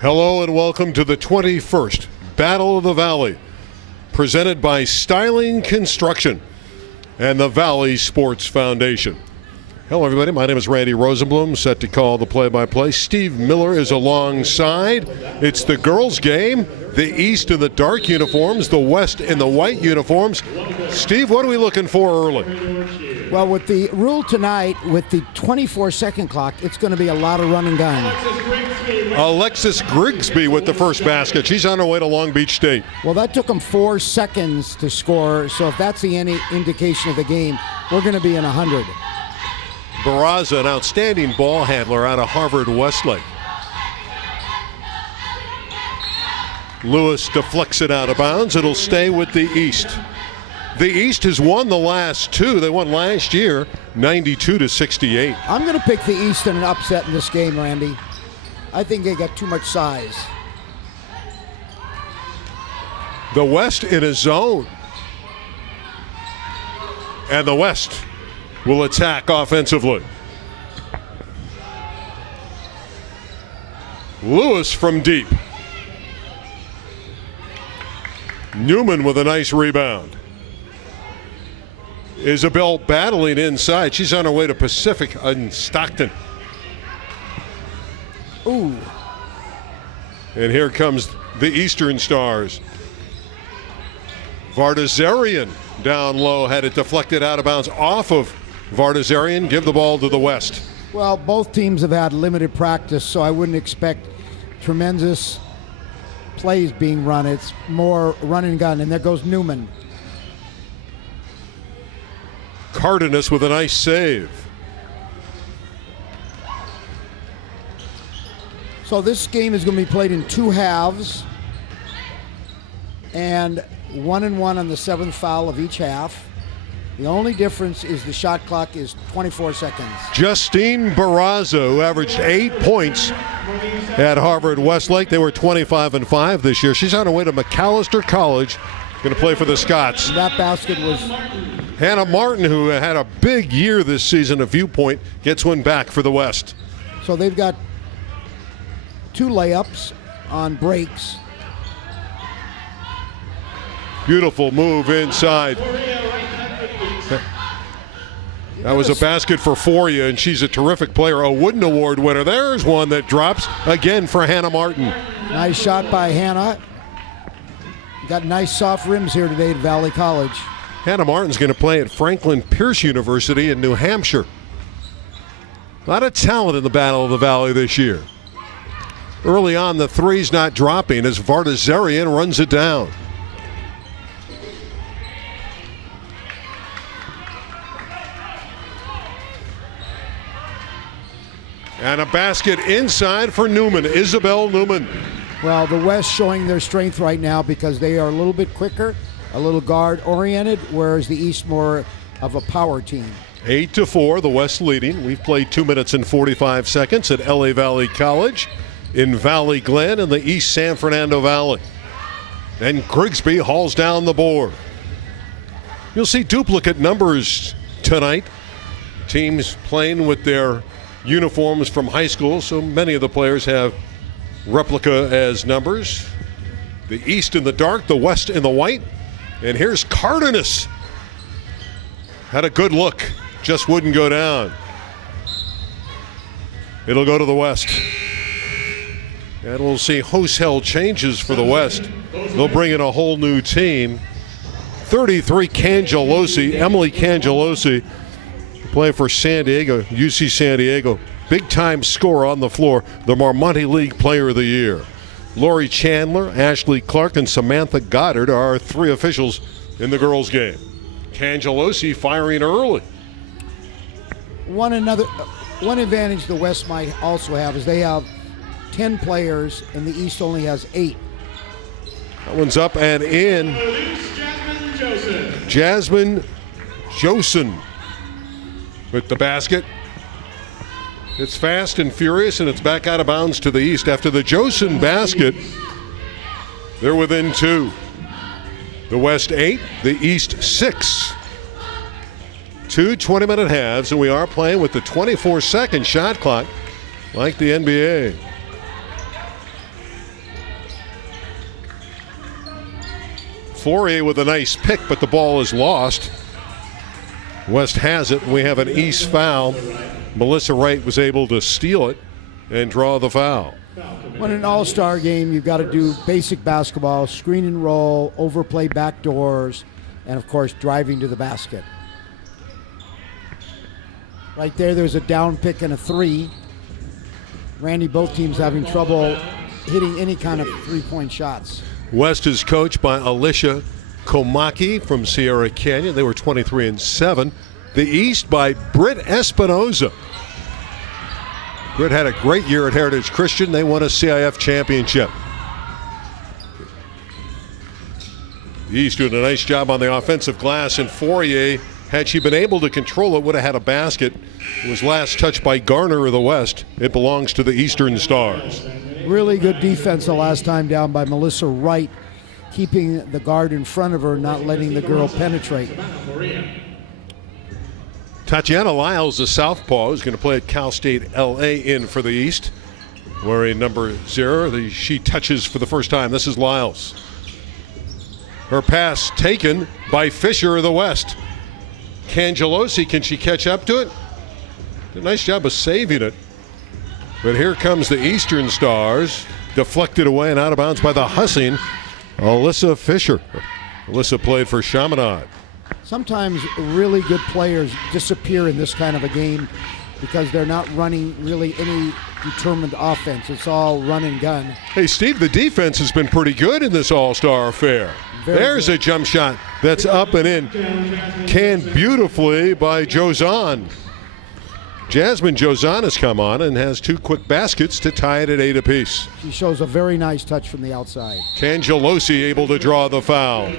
Hello and welcome to the 21st Battle of the Valley, presented by Styling Construction and the Valley Sports Foundation. Hello everybody, my name is Randy Rosenblum, set to call the play-by-play. Steve Miller is alongside. It's the girls' game, the East in the dark uniforms, the West in the white uniforms. Steve, what are we looking for early? Well, with the rule tonight, with the 24-second clock, it's going to be a lot of run and gun. Alexis Griggsby with the first basket. She's on her way to Long Beach State. Well, that took them 4 seconds to score, so if that's any indication of the game, we're going to be in 100. Barraza, an outstanding ball handler out of Harvard-Westlake. Lewis deflects it out of bounds. It'll stay with the East. The East has won the last two. They won last year, 92-68. I'm going to pick the East in an upset in this game, Randy. I think they got too much size. The West in a zone. And the West will attack offensively. Lewis from deep. Newman with a nice rebound. Isabel battling inside. She's on her way to Pacific in Stockton. Ooh. And here comes the Eastern Stars. Vartazarian down low, had it deflected out of bounds off of Vartazarian. Give the ball to the West. Well, both teams have had limited practice, so I wouldn't expect tremendous plays being run. It's more run and gun, and there goes Newman. Cardenas with a nice save. So this game is going to be played in 2 halves, and 1 and 1 on the 7th foul of each half. The only difference is the shot clock is 24 seconds. Justine Barraza, who averaged 8 points at Harvard-Westlake. They were 25-5 this year. She's on her way to McAllister College, going to play for the Scots. That basket was... Hanna Martin, who had a big year this season at Viewpoint, gets one back for the West. So they've got 2 layups on breaks. Beautiful move inside. That was a basket for Fauria, and she's a terrific player, a Wooden Award winner. There's one that drops again for Hanna Martin. Nice shot by Hanna. Got nice soft rims here today at Valley College. Hanna Martin's going to play at Franklin Pierce University in New Hampshire. A lot of talent in the Battle of the Valley this year. Early on, the three's not dropping as Vartazarian runs it down. And a basket inside for Newman, Isabel Newman. Well, the West showing their strength right now because they are a little bit quicker, a little guard-oriented, whereas the East more of a power team. 8-4, the West leading. We've played 2 minutes and 45 seconds at LA Valley College in Valley Glen in the East San Fernando Valley. And Griggsby hauls down the board. You'll see duplicate numbers tonight. Teams playing with their uniforms from high school, so many of the players have replica as numbers. The East in the dark, the West in the white. And here's Cardenas. Had a good look, just wouldn't go down. It'll go to the West. And we'll see host-held changes for the West. They'll bring in a whole new team. 33, Cangelosi, Emily Cangelosi, playing for San Diego, UC San Diego. Big-time scorer on the floor, the Marmonte League Player of the Year. Lori Chandler, Ashley Clark, and Samantha Goddard are our 3 officials in the girls' game. Cangelosi firing early. One advantage the West might also have is they have 10 players and the East only has 8. That one's up and in. Jhazmin Joson with the basket. It's fast and furious, and it's back out of bounds to the East. After the Joson basket, they're within 2. The West 8, the East 6. 2 20-minute halves, and we are playing with the 24-second shot clock like the NBA. Fauria with a nice pick, but the ball is lost. West has it, and we have an East foul. Melissa Wright was able to steal it and draw the foul. When an all-star game, you've got to do basic basketball, screen and roll, overplay back doors, and, of course, driving to the basket. Right there's a down pick and a three. Randy, both teams having trouble hitting any kind of three-point shots. West is coached by Alicia Komaki from Sierra Canyon. They were 23-7. The East by Britt Espinoza. Britt had a great year at Heritage Christian. They won a CIF championship. The East doing a nice job on the offensive glass, and Fauria, had she been able to control it, would have had a basket. It was last touched by Garner of the West. It belongs to the Eastern Stars. Really good defense the last time down by Melissa Wright, keeping the guard in front of her, not letting the girl penetrate. Tatyana Lyles, the southpaw, is going to play at Cal State LA in for the East, wearing number 0. She touches for the first time. This is Lyles. Her pass taken by Fisher of the West. Cangelosi, can she catch up to it? Did a nice job of saving it. But here comes the Eastern Stars, deflected away and out of bounds by the Hussing, Alyssa Fisher. Alyssa played for Chaminade. Sometimes really good players disappear in this kind of a game because they're not running really any determined offense. It's all run and gun. Hey, Steve, the defense has been pretty good in this All-Star affair. There's a jump shot that's up and in. Canned beautifully by Joson. Jhazmin Joson has come on and has 2 quick baskets to tie it at 8 apiece. She shows a very nice touch from the outside. Cangelosi able to draw the foul.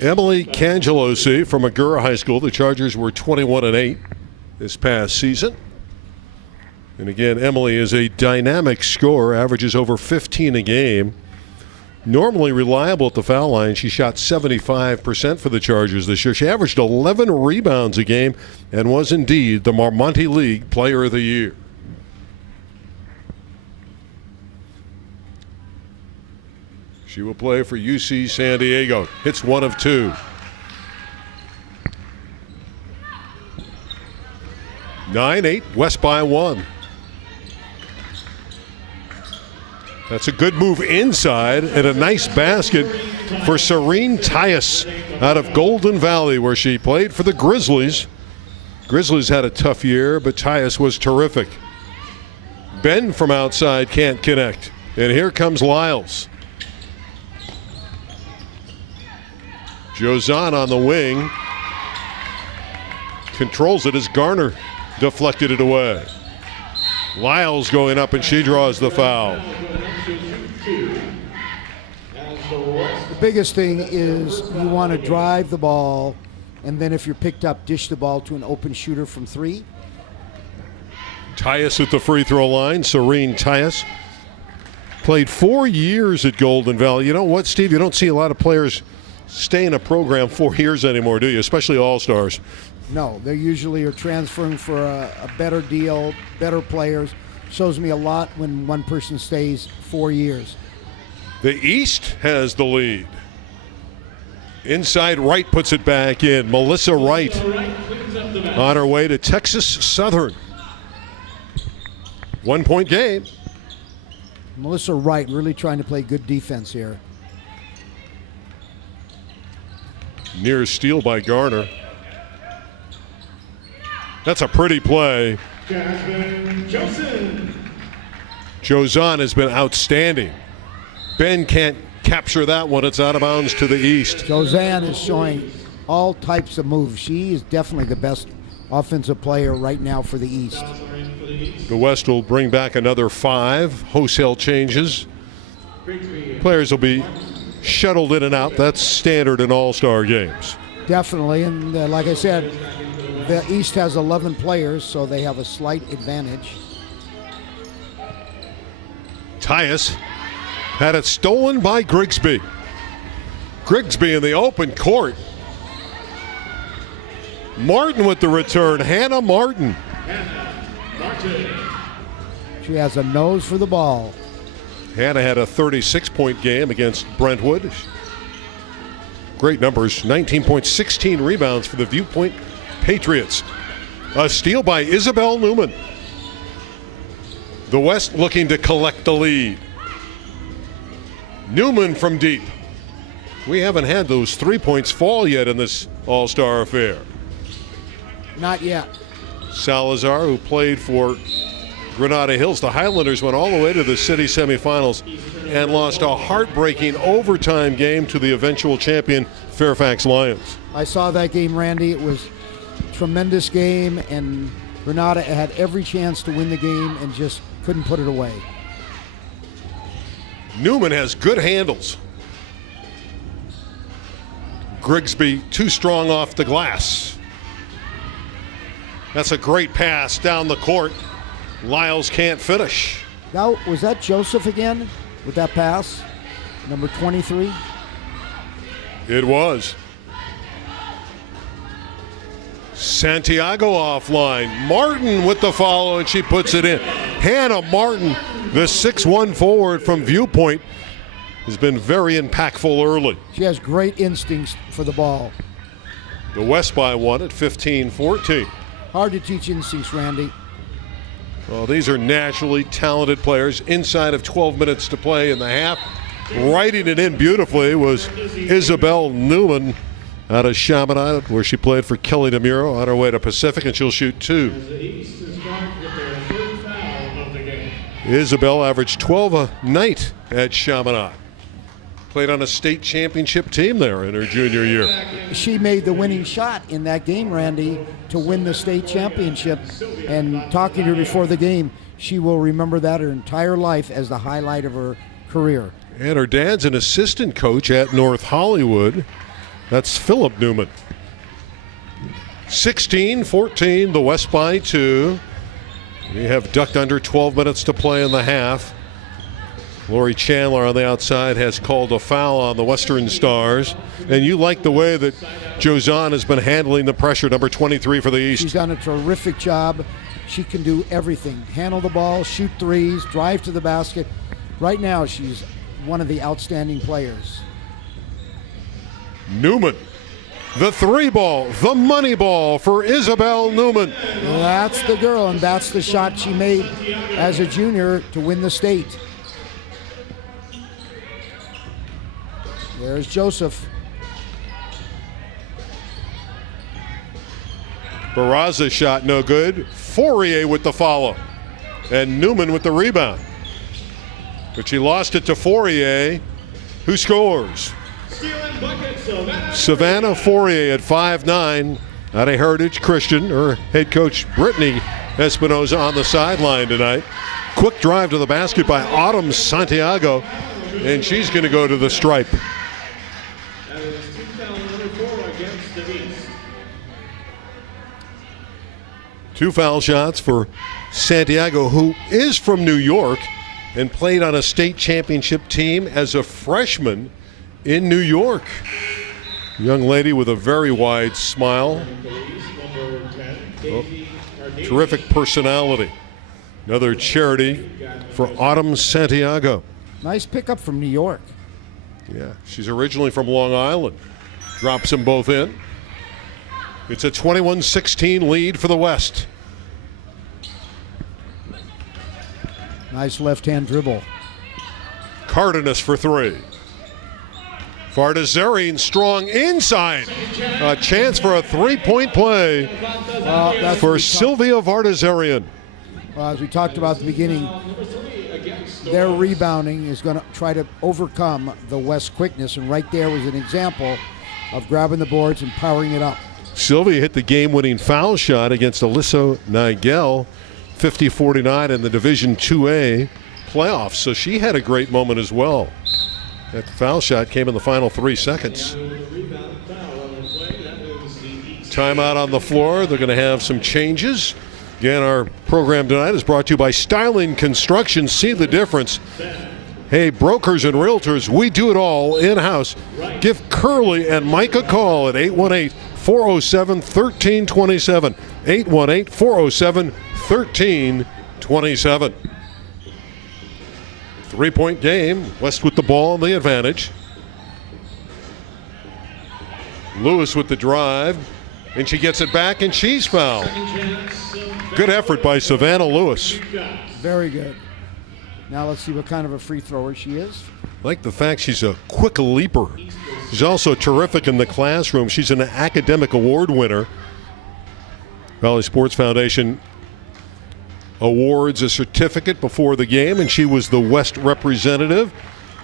Emily Cangelosi from Agoura High School. The Chargers were 21-8 this past season. And again, Emily is a dynamic scorer, averages over 15 a game. Normally reliable at the foul line. She shot 75% for the Chargers this year. She averaged 11 rebounds a game and was indeed the Marmonte League Player of the Year. She will play for UC San Diego. Hits 1 of 2. 9-8, West by 1. That's a good move inside and a nice basket for Serene Tyus out of Golden Valley, where she played for the Grizzlies. Grizzlies had a tough year, but Tyus was terrific. Benn from outside can't connect. And here comes Lyles. Joson on the wing. Controls it as Garner deflected it away. Lyles going up and she draws the foul. The biggest thing is you want to drive the ball, and then if you're picked up, dish the ball to an open shooter from 3. Tyus at the free throw line. Serene Tyus played 4 years at Golden Valley. You know what, Steve? You don't see a lot of players stay in a program 4 years anymore, do you? Especially All-Stars. No, they usually are transferring for a better deal, better players. Shows me a lot when one person stays 4 years. The East has the lead. Inside, Wright puts it back in. Melissa Wright on her way to Texas Southern. 1 point game. Melissa Wright really trying to play good defense here. Near steal by Garner. That's a pretty play. Joson has been outstanding. Benn can't capture that one. It's out of bounds to the east. Joson is showing all types of moves. She is definitely the best offensive player right now for the East. The West will bring back another 5 wholesale changes. Players will be shuttled in and out. That's standard in all-star games. Definitely, and like I said, the East has 11 players, so they have a slight advantage. Tyus had it stolen by Griggsby. Griggsby in the open court. Martin with the return. Hanna Martin. She has a nose for the ball. Hanna had a 36-point game against Brentwood. Great numbers, 19 points, 16 rebounds for the Viewpoint Patriots. A steal by Isabel Newman. The West looking to collect the lead. Newman from deep. We haven't had those 3 points fall yet in this All-Star affair. Not yet. Salazar, who played for Granada Hills. The Highlanders went all the way to the city semifinals and lost a heartbreaking overtime game to the eventual champion Fairfax Lions. I saw that game, Randy. It was a tremendous game, and Granada had every chance to win the game and just couldn't put it away. Newman has good handles. Griggsby too strong off the glass. That's a great pass down the court. Lyles can't finish. Now, was that Joseph again with that pass? Number 23? It was. Santiago offline. Martin with the follow, and she puts it in. Hanna Martin, the 6'1 forward from Viewpoint, has been very impactful early. She has great instincts for the ball. The West by one at 15-14. Hard to teach instincts, Randy. Well, these are naturally talented players. Inside of 12 minutes to play in the half. Writing it in beautifully was Isabel Newman out of Chaminade, where she played for Kelly DeMuro on her way to Pacific, and she'll shoot two. Isabel averaged 12 a night at Chaminade. Played on a state championship team there in her junior year. She made the winning shot in that game, Randy, to win the state championship. And talking to her before the game, she will remember that her entire life as the highlight of her career. And her dad's an assistant coach at North Hollywood. That's Philip Newman. 16-14, the West by two. We have ducked under 12 minutes to play in the half. Lori Chandler on the outside has called a foul on the Western Stars. And you like the way that Joson has been handling the pressure, number 23 for the East. She's done a terrific job. She can do everything. Handle the ball, shoot threes, drive to the basket. Right now, she's one of the outstanding players. Newman, the three ball, the money ball for Isabel Newman. That's the girl, and that's the shot she made as a junior to win the state. There's Joseph. Barraza shot no good. Fauria with the follow. And Newman with the rebound. But she lost it to Fauria, who scores. Savannah Fauria at 5'9", out of Heritage Christian. Her head coach Brittany Espinoza on the sideline tonight. Quick drive to the basket by Autumn Santiago, and she's going to go to the stripe. Two foul shots for Santiago, who is from New York and played on a state championship team as a freshman in New York. Young lady with a very wide smile. Oh, terrific personality. Another charity for Autumn Santiago. Nice pickup from New York. Yeah, she's originally from Long Island. Drops them both in. It's a 21-16 lead for the West. Nice left-hand dribble. Cardenas for three. Vartazarian strong inside. A chance for a three-point play for Sylvia Vartazarian. Well, as we talked about at the beginning, their rebounding is going to try to overcome the West quickness, and right there was an example of grabbing the boards and powering it up. Sylvia hit the game-winning foul shot against Alicia Nigel, 50-49 in the Division 2A playoffs, so she had a great moment as well. That foul shot came in the final 3 seconds. Timeout on the floor. They're going to have some changes. Again, our program tonight is brought to you by Styling Construction. See the difference. Hey, brokers and realtors, we do it all in-house. Give Curly and Mike a call at 818-407-1327. 818-407-1327. 3-point game. West with the ball and the advantage. Lewis with the drive, and she gets it back, and she's fouled. Good effort by Savannah Lewis. Very good. Now let's see what kind of a free thrower she is. I like the fact she's a quick leaper. She's also terrific in the classroom. She's an academic award winner. Valley Sports Foundation awards a certificate before the game, and she was the West representative.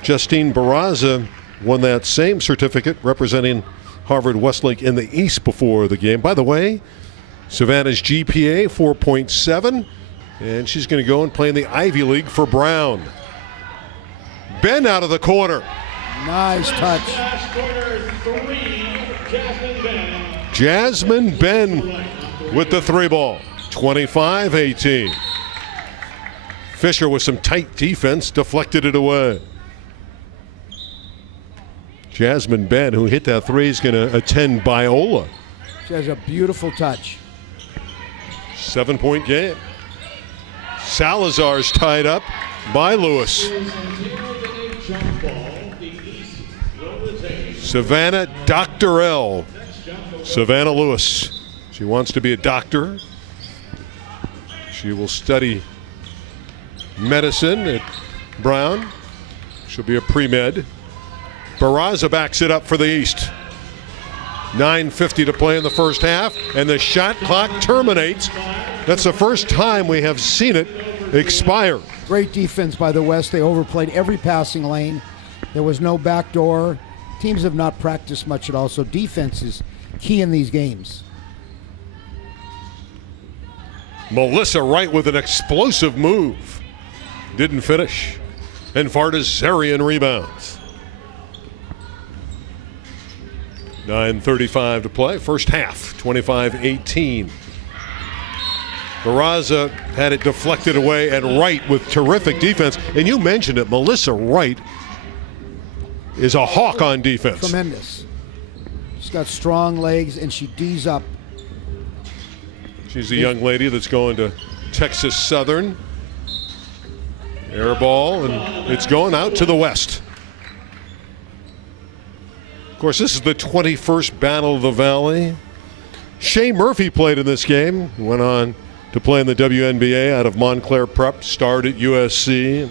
Justine Barraza won that same certificate representing Harvard-Westlake in the East before the game. By the way, Savannah's GPA 4.7, and she's going to go and play in the Ivy League for Brown. Benn out of the corner. Nice touch. Jhazmin Benn with the 3-ball. 25-18. Fisher with some tight defense deflected it away. Jhazmin Benn, who hit that 3, is going to attend Biola. She has a beautiful touch. 7-point game. Salazar's tied up by Lewis. Savannah Dr. L. Savannah Lewis. She wants to be a doctor. She will study medicine at Brown. She'll be a pre-med. Barraza backs it up for the East. 9:50 to play in the first half, and the shot clock terminates. That's the first time we have seen it expire. Great defense by the West. They overplayed every passing lane. There was no backdoor. Teams have not practiced much at all, so defense is key in these games. Melissa Wright with an explosive move. Didn't finish. And Vartazarian rebounds. 9:35 to play. First half, 25-18. Barraza had it deflected away, and Wright with terrific defense. And you mentioned it, Melissa Wright is a hawk on defense. Tremendous. She's got strong legs, and she D's up. She's the young lady that's going to Texas Southern. Air ball, and it's going out to the West. Of course, this is the 21st Battle of the Valley. Shea Murphy played in this game. Went on to play in the WNBA out of Montclair Prep. Starred at USC.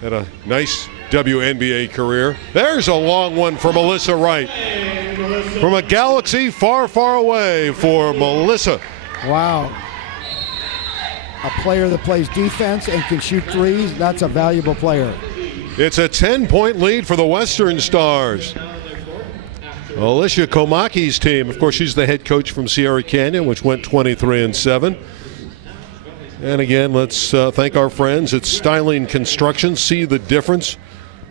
Had a nice WNBA career. There's a long one for Melissa Wright. From a galaxy far, far away for Melissa. Wow. A player that plays defense and can shoot threes, that's a valuable player. It's a 10-point lead for the Western Stars. Alicia Komaki's team, of course, she's the head coach from Sierra Canyon, which went 23-7. And again, let's thank our friends at Styling Construction. See the difference.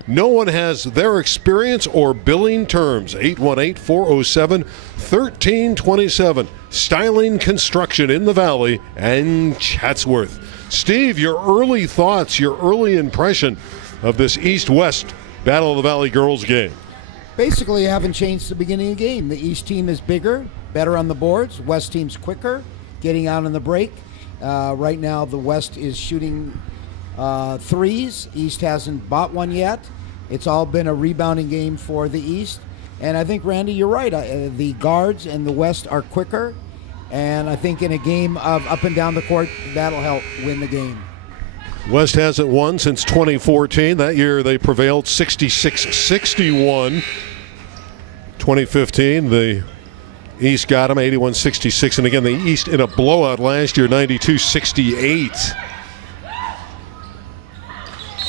No one has their experience or billing terms. 818-407-1327. Styling Construction in the Valley and Chatsworth. Steve, your early thoughts, your early impression of this East-West Battle of the Valley girls game. Basically, haven't changed the beginning of the game. The East team is bigger, better on the boards. West team's quicker, getting out on the break. Right now, the West is shooting threes. East hasn't bought one yet. It's all been a rebounding game for the East. And I think, Randy, you're right. The guards and the West are quicker. And I think in a game of up and down the court, that'll help win the game. West hasn't won since 2014. That year they prevailed 66-61. 2015, the East got them 81-66. And again, the East in a blowout last year, 92-68.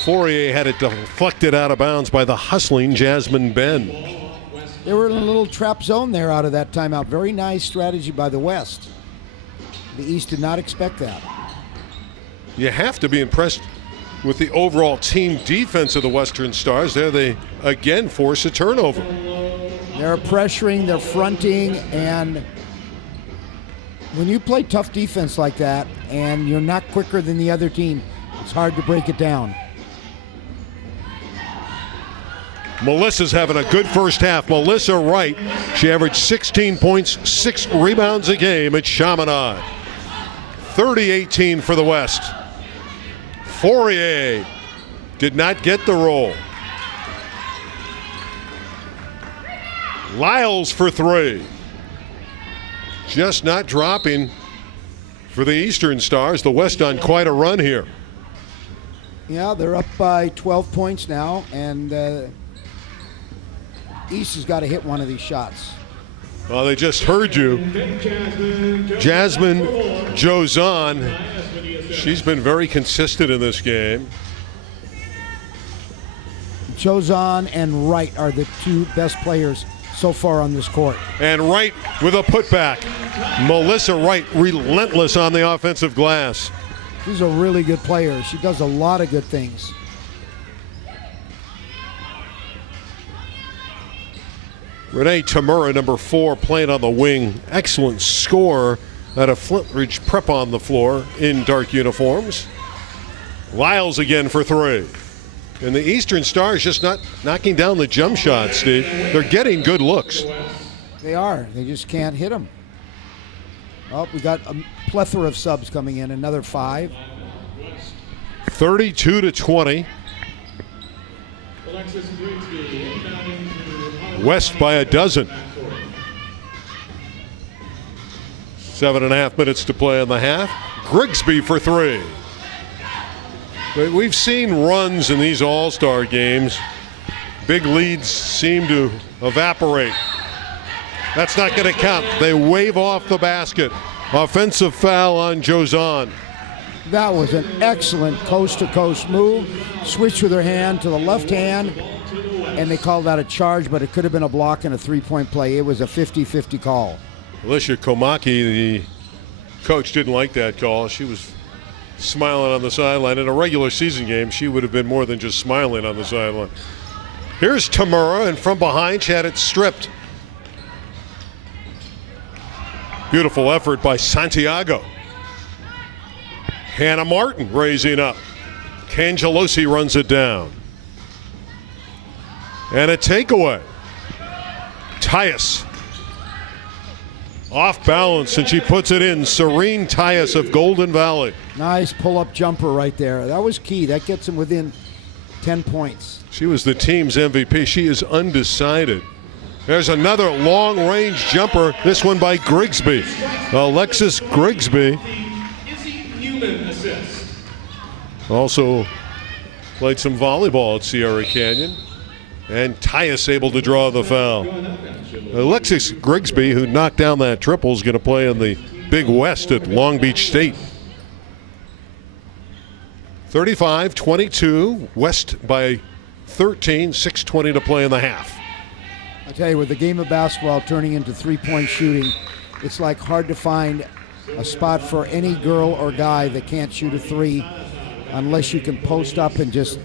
Fauria had it deflected out of bounds by the hustling Jazmin Benn. They were in a little trap zone there out of that timeout. Very nice strategy by the West. The East did not expect that. You have to be impressed with the overall team defense of the Western Stars. There they again force a turnover. They're pressuring, they're fronting, and when you play tough defense like that and you're not quicker than the other team, it's hard to break it down. Melissa's having a good first half. Melissa Wright, she averaged 16 points, 6 rebounds a game at Chaminade. 30-18 for the West. Fauria did not get the roll. Lyles for three. Just not dropping for the Eastern Stars. The West on quite a run here. Yeah, they're up by 12 points now, and East has got to hit one of these shots. Well, they just heard you. Jhazmin, Joson. She's been very consistent in this game. Joson and Wright are the two best players so far on this court. And Wright with a putback. Melissa Wright, relentless on the offensive glass. She's a really good player. She does a lot of good things. Renae Tamura, number 4, playing on the wing. Excellent score at a Flint Ridge Prep on the floor in dark uniforms. Lyles again for three. And the Eastern Stars just not knocking down the jump shots, Steve. They're getting good looks. They are. They just can't hit them. Oh, we got a plethora of subs coming in. Another 5. 32-20. West by a dozen. 7.5 minutes to play in the half. Griggsby for three. We've seen runs in these all-star games. Big leads seem to evaporate. That's not going to count. They wave off the basket. Offensive foul on Joson. That was an excellent coast-to-coast move. Switch with her hand to the left hand, and they called that a charge, but it could have been a block and a three-point play. It was a 50-50 call. Alicia Komaki, the coach, didn't like that call. She was smiling on the sideline. In a regular season game, she would have been more than just smiling on the sideline. Here's Tamura, and from behind, she had it stripped. Beautiful effort by Santiago. Hanna Martin raising up. Cangelosi runs it down. And a takeaway. Tyus. Off balance, and she puts it in. Serene Tyus of Golden Valley. Nice pull-up jumper right there. That was key. That gets them within 10 points. She was the team's MVP. She is undecided. There's another long-range jumper, this one by Griggsby. Alexis Griggsby. Also played some volleyball at Sierra Canyon. And Tyus able to draw the foul. Alexis Griggsby, who knocked down that triple, is going to play in the Big West at Long Beach State. 35-22, West by 13, 6:20 to play in the half. I tell you, with the game of basketball turning into three-point shooting, it's like hard to find a spot for any girl or guy that can't shoot a three unless you can post up and just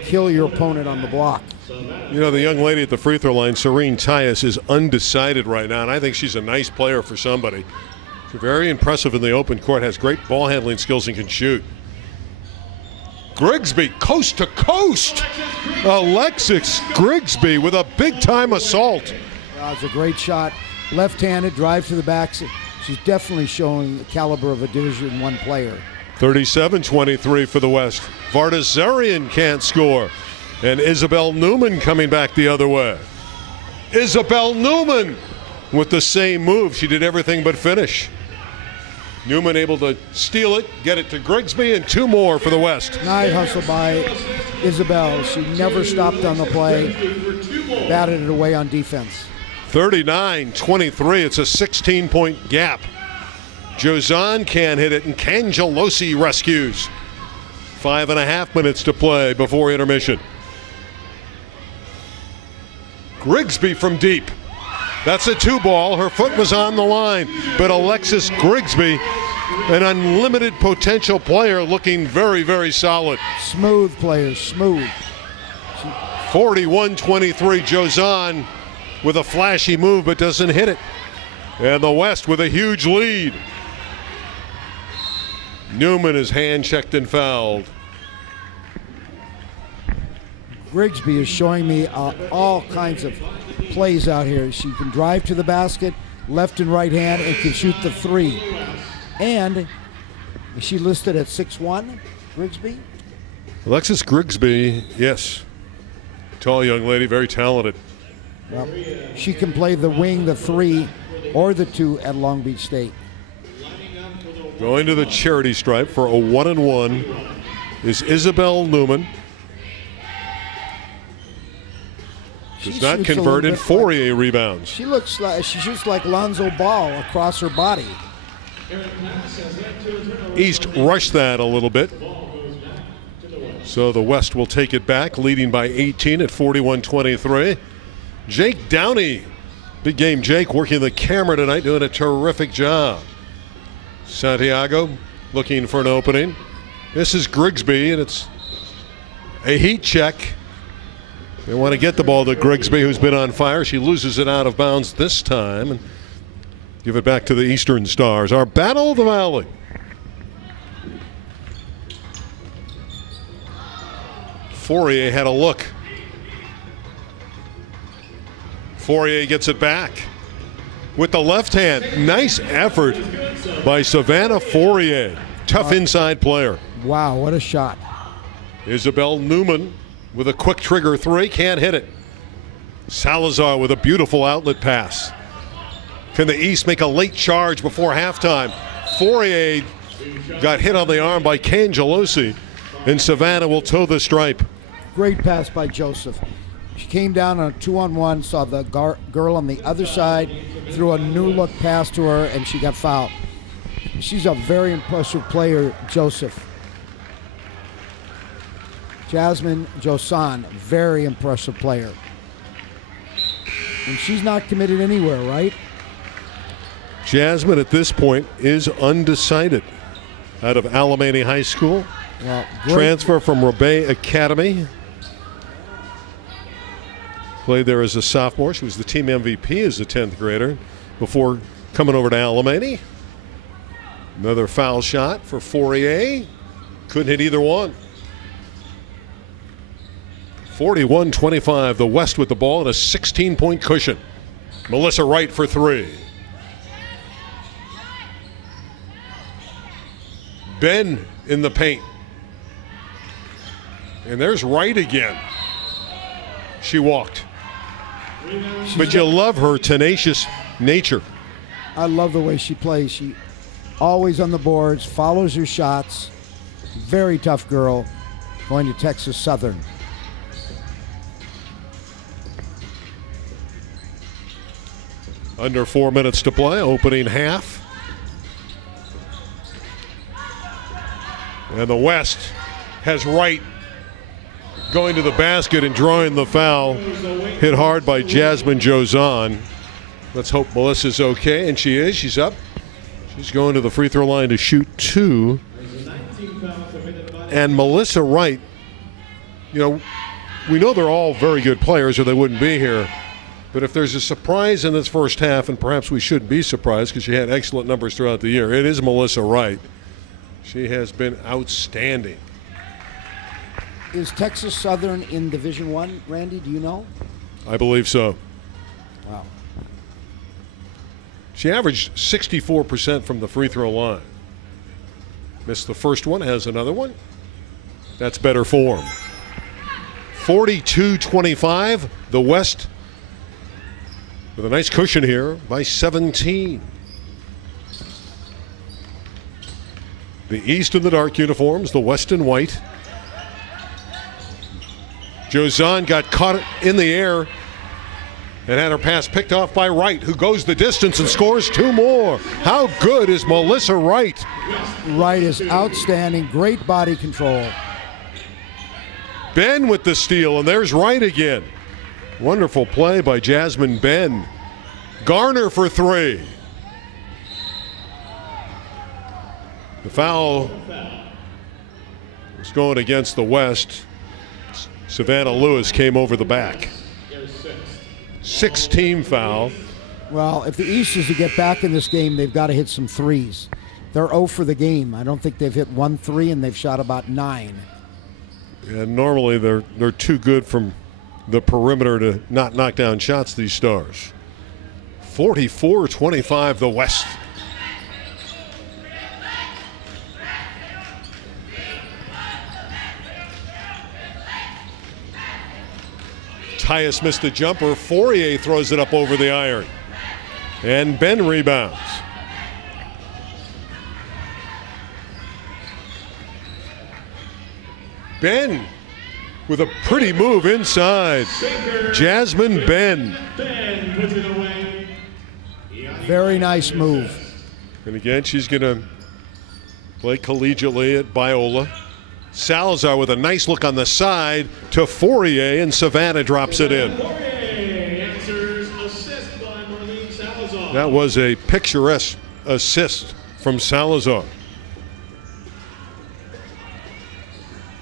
kill your opponent on the block. You know, the young lady at the free throw line, Serene Tyus, is undecided right now, and I think she's a nice player for somebody. She's very impressive in the open court, has great ball handling skills, and can shoot. Griggsby, coast to coast. Alexis Griggsby with a big-time assault. It's a great shot. Left-handed, drive to the back. She's definitely showing the caliber of a Division I player. 37-23 for the West. Vartazarian can't score. And Isabel Newman coming back the other way. Isabel Newman with the same move. She did everything but finish. Newman able to steal it, get it to Griggsby, and two more for the West. Nice hustle by Isabel. She never stopped on the play. Batted it away on defense. 39-23. It's a 16-point gap. Joson can't hit it, and Cangelosi rescues. 5.5 minutes to play before intermission. Griggsby from deep. That's a two ball. Her foot was on the line, but Alexis Griggsby, an unlimited potential player, looking very, very solid. Smooth player, smooth. 41-23, Joson with a flashy move but doesn't hit it. And the West with a huge lead. Newman is hand checked and fouled. Griggsby is showing me all kinds of plays out here. She can drive to the basket, left and right hand, and can shoot the three. And is she listed at 6'1", Griggsby? Alexis Griggsby, yes. Tall young lady, very talented. Well, she can play the wing, the 3, or the 2 at Long Beach State. Going to the charity stripe for a 1-and-1 is Isabel Newman. Does not convert in Fauria rebounds. She shoots like Lonzo Ball across her body. East rushed that a little bit. So the West will take it back, leading by 18 at 41-23. Jake Downey, big game Jake, working the camera tonight, doing a terrific job. Santiago looking for an opening. This is Griggsby, and it's a heat check. They want to get the ball to Griggsby, who's been on fire. She loses it out of bounds this time and give it back to the Eastern Stars. Our Battle of the Valley. Fauria had a look. Fauria gets it back with the left hand. Nice effort by Savannah Fauria. Tough inside player. Wow, what a shot. Isabel Newman with a quick trigger 3, can't hit it. Salazar with a beautiful outlet pass. Can the East make a late charge before halftime? Fauria got hit on the arm by Cangelosi, and Savannah will toe the stripe. Great pass by Joseph. She came down on a 2-on-1, saw the girl on the other side, threw a new look pass to her, and she got fouled. She's a very impressive player, Joseph. Jhazmin Joson, very impressive player. And she's not committed anywhere, right? Jhazmin at this point is undecided. Out of Alamany High School. Well, transfer from Rebay Academy. Played there as a sophomore. She was the team MVP as a 10th grader before coming over to Alamany. Another foul shot for Fauria. Couldn't hit either one. 41-25, the West with the ball and a 16-point cushion. Melissa Wright for 3. Benn in the paint. And there's Wright again. She walked. But you love her tenacious nature. I love the way she plays. She always on the boards, follows her shots. Very tough girl, going to Texas Southern. Under 4 minutes to play, opening half. And the West has Wright going to the basket and drawing the foul. Hit hard by Jazmin Joson. Let's hope Melissa's okay, and she is. She's up. She's going to the free throw line to shoot 2. And Melissa Wright, you know, we know they're all very good players or they wouldn't be here. But if there's a surprise in this first half, and perhaps we shouldn't be surprised because she had excellent numbers throughout the year, it is Melissa Wright. She has been outstanding. Is Texas Southern in Division I, Randy? Do you know? I believe so. Wow. She averaged 64% from the free throw line. Missed the first one, has another one. That's better form. 42-25, the West with a nice cushion here by 17. The East in the dark uniforms, the West in white. Joson got caught in the air and had her pass picked off by Wright, who goes the distance and scores 2 more. How good is Melissa Wright? Wright is outstanding, great body control. Benn with the steal, and there's Wright again. Wonderful play by Jazmin Benn. Garner for 3. The foul was going against the West. Savannah Lewis came over the back. 6-team foul. Well, if the East is to get back in this game, they've got to hit some threes. They're 0 for the game. I don't think they've hit 1 3, and they've shot about 9. And normally they're too good from the perimeter to not knock down shots, these Stars. 44-25, the West. Tyus missed the jumper. Fauria throws it up over the iron. And Benn rebounds. Benn with a pretty move inside. Jhazmin Benn. Very nice move. And again, she's going to play collegiately at Biola. Salazar with a nice look on the side to Fauria, and Savannah drops it in. That was a picturesque assist from Salazar.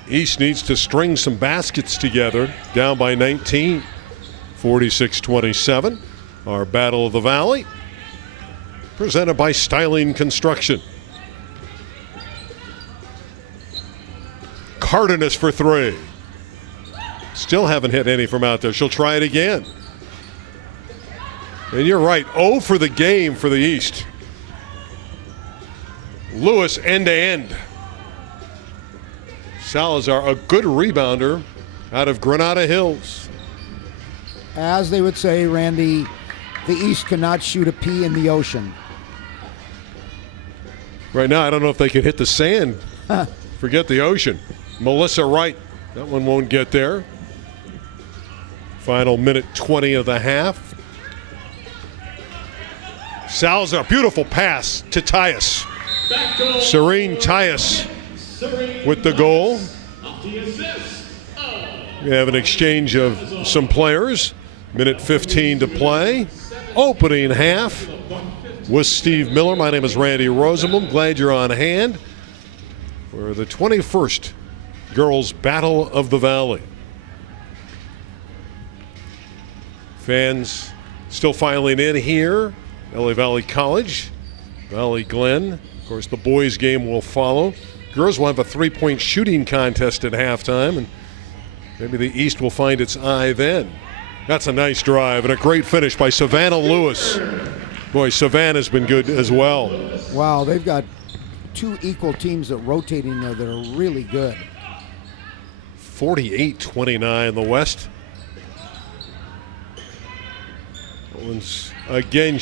East needs to string some baskets together, down by 19, 46-27. Our Battle of the Valley, presented by Styling Construction. Cardenas for three. Still haven't hit any from out there. She'll try it again. And you're right, 0 for the game for the East. Lewis end to end. Salazar, a good rebounder out of Granada Hills. As they would say, Randy, the East cannot shoot a pea in the ocean. Right now, I don't know if they can hit the sand. Forget the ocean. Melissa Wright, that one won't get there. Final minute 20 of the half. Salazar, beautiful pass to Tyus. Serene Tyus with the goal. We have an exchange of some players. Minute 15 to play. Opening half with Steve Miller. My name is Randy Rosenblum. Glad you're on hand for the 21st Girls Battle of the Valley. Fans still filing in here. LA Valley College, Valley Glen. Of course, the boys' game will follow. Girls will have a three-point shooting contest at halftime, and maybe the East will find its eye then. That's a nice drive and a great finish by Savannah Lewis. Boy, Savannah's been good as well. Wow, they've got two equal teams that rotating there that are really good. 48-29 the West. Owen's again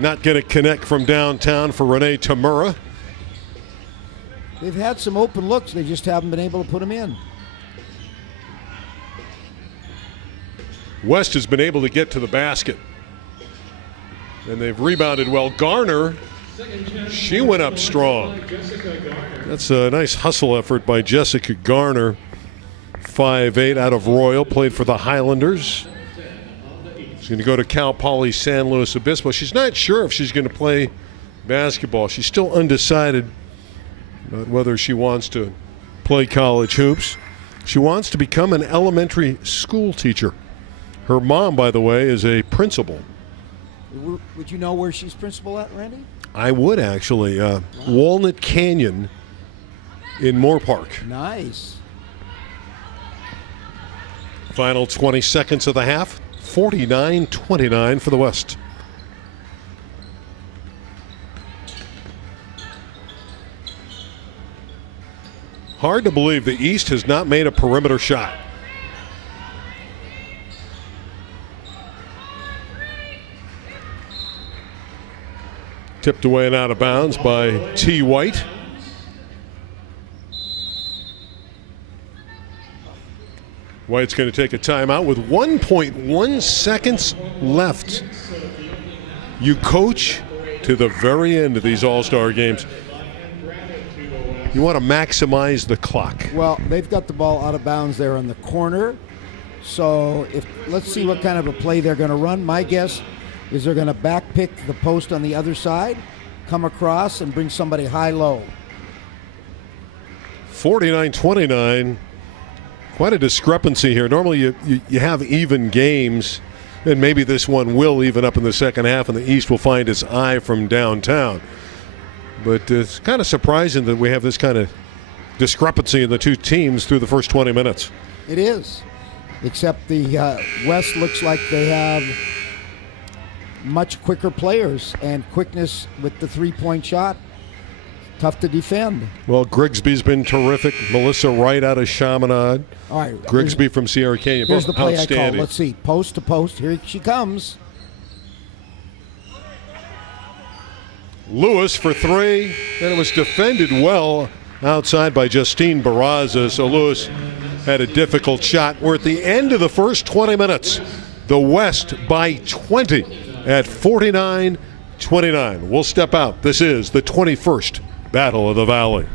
not going to connect from downtown for Renae Tamura. They've had some open looks. They just haven't been able to put them in. West has been able to get to the basket. And they've rebounded well. Garner, she went up strong. That's a nice hustle effort by Jessica Garner. 5'8", out of Royal, played for the Highlanders. She's going to go to Cal Poly San Luis Obispo. She's not sure if she's going to play basketball. She's still undecided about whether she wants to play college hoops. She wants to become an elementary school teacher. Her mom, by the way, is a principal. Would you know where she's principal at, Randy? I would actually. Walnut Canyon in Moore Park. Nice. Final 20 seconds of the half. 49-29 for the West. Hard to believe the East has not made a perimeter shot. Tipped away and out of bounds by T. White. White's going to take a timeout with 1.1 seconds left. You coach to the very end of these All-Star games. You want to maximize the clock. Well, they've got the ball out of bounds there in the corner. So let's see what kind of a play they're going to run. My guess is they're going to back pick the post on the other side, come across, and bring somebody high-low. 49-29. Quite a discrepancy here. Normally you have even games, and maybe this one will even up in the second half, and the East will find its eye from downtown. But it's kind of surprising that we have this kind of discrepancy in the two teams through the first 20 minutes. It is, except the West looks like they have much quicker players and quickness with the three-point shot. tough to defend. Well, Griggsby's been terrific. Melissa Wright out of Chaminade. All right. Grigsby from Sierra Canyon. Here's the play I call. Outstanding. Let's see. Post to post. Here she comes. Lewis for three, and it was defended well outside by Justine Barraza, so Lewis had a difficult shot. We're at the end of the first 20 minutes. The West by 20 at 49-29. We'll step out. This is the 21st Battle of the Valley.